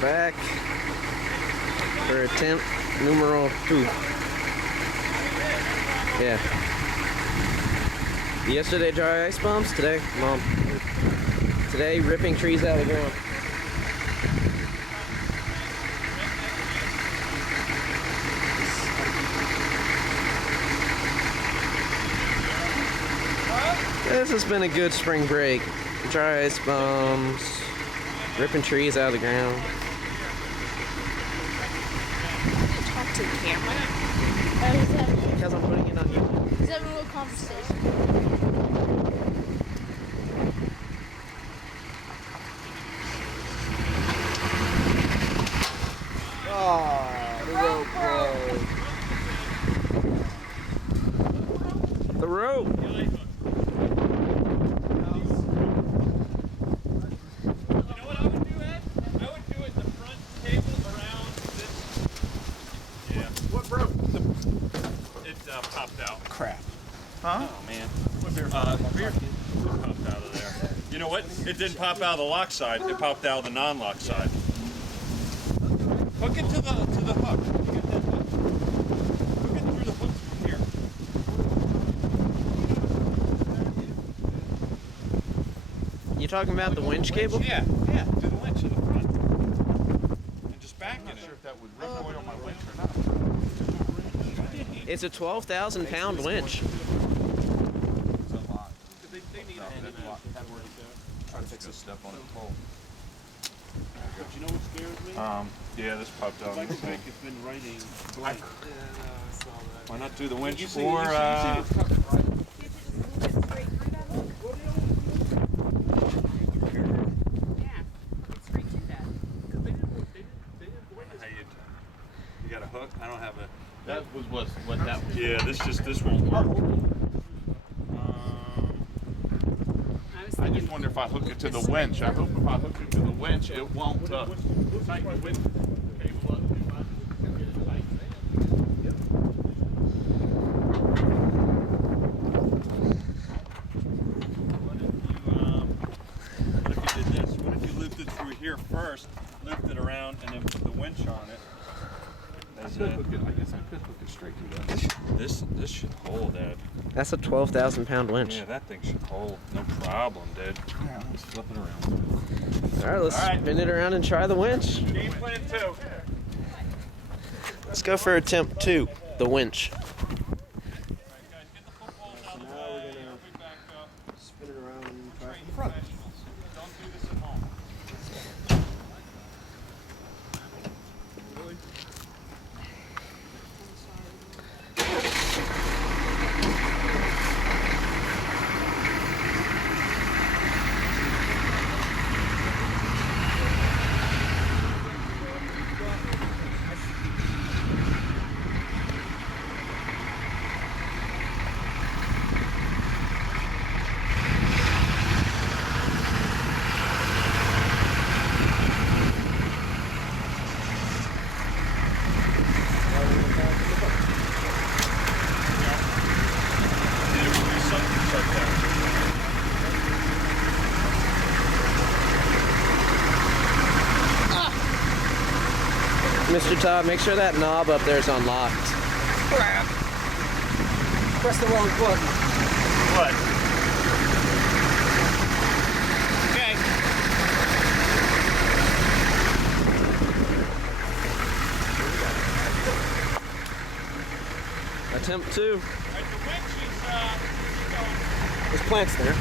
Back for attempt numero 2. Yeah. Yesterday dry ice bombs, today mom. Today ripping trees out of the ground. This has been a good spring break. Dry ice bombs, ripping trees out of the ground. Talk to the camera. Because I'm putting it on YouTube. Is that a real conversation? The rope. You know what I would do, Ed? I would do it the front cable around this. Yeah. What broke? It popped out. Crap. Huh? Oh man. It popped out of there. You know what? It didn't pop out of the lock side. It popped out of the non-lock side. Hook it to the hook. Hook it through the hooks from here. You talking about the winch cable? Yeah, to the winch in the front. And just back I'm in not it. sure if that would rip away on my winch or not. It's a 12,000 pound winch. It's a lot. They need a Try to fix this stuff on it. Pull. But you know what scares me? Yeah, this popped out. Like it's been raining blank. Why not do the winch You see, for, it's coming, right? You got a hook? I don't have a. That was what that was. Yeah, this won't work. I just wonder if I hook it to the winch. I hope if I hook it to the winch, it won't tighten the winch cable up. What if you did this? What if you looped it through here first, looped it around, and then put the winch on it? I guess I could hook it straight to that. This should hold, Ed. That's a 12,000 pound winch. Yeah, that thing should hold. No problem, dude. Yeah, let's flip it around. Alright, let's All right. spin it around and try the winch. Game plan 2. Let's go for attempt 2, the winch. Spin it around and try Don't do this at home. Mr. Todd, make sure that knob up there is unlocked. Crap! Press the wrong button. What? Okay. Attempt 2. Alright, the winch is There's plants there.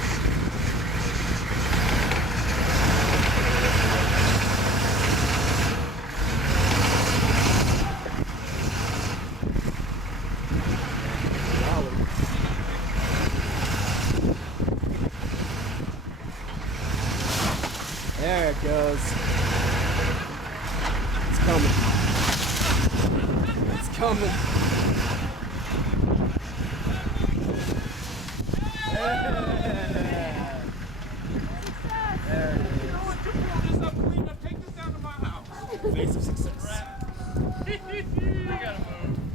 There it goes. It's coming. It's coming. There it is. Take this down to my house. Face of success. You gotta move.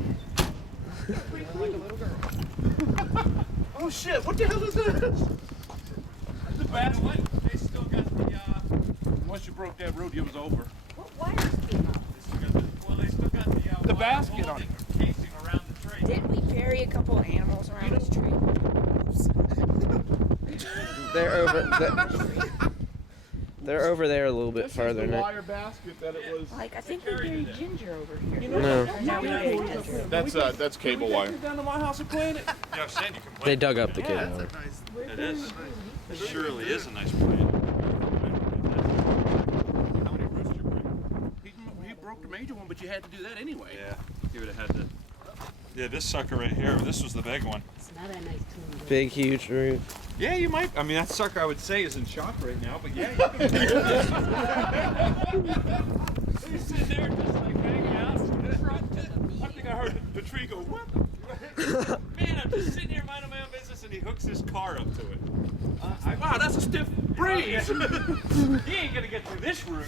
Like a little girl. Oh shit, what the hell is this? The bad one. They still got the. Once you broke that rodeo, it was over. wires came up. Well, they still got The basket on it. casing around the tree. Didn't we bury a couple of animals around this tree? They're over. They're over there a little bit This is farther the now. wire basket that it was. Like, I think we buried Ginger over here. No, No, we buried Ginger. That's cable wire. Down to my house and plant it. Yeah, I'm saying you can they plant dug up the Yeah, kid. that's a nice. it. Is. It surely is a nice plant. How many roots did you break? He broke the major one, but you had to do that anyway. Yeah, you would have had to. Yeah, this sucker right here, this was the big one. It's not a nice tune. Big, huge root. Yeah, you might. I mean, that sucker I would say is in shock right now, but yeah. He's sitting there just like hanging out. I think I heard the tree go, what? Man, I'm just sitting here minding my own business, and he hooks his car up to it. Wow, that's a stiff breeze. He ain't gonna get through this root.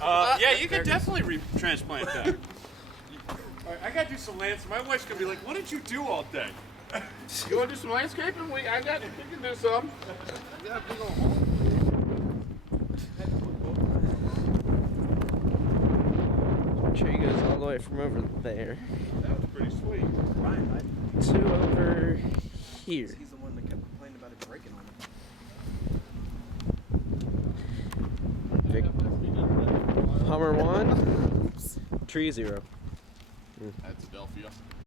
Yeah, you could definitely transplant that. All right, I gotta do some landscaping. My wife's gonna be like, "What did you do all day?" You want to do some landscaping? We can do some. Yeah, big old hole. Tree goes all the way from over there That was pretty sweet. Ryan, right? to over here. He's the one that kept complaining about it breaking on him. Big Hummer 1, tree 0. That's Adelphia.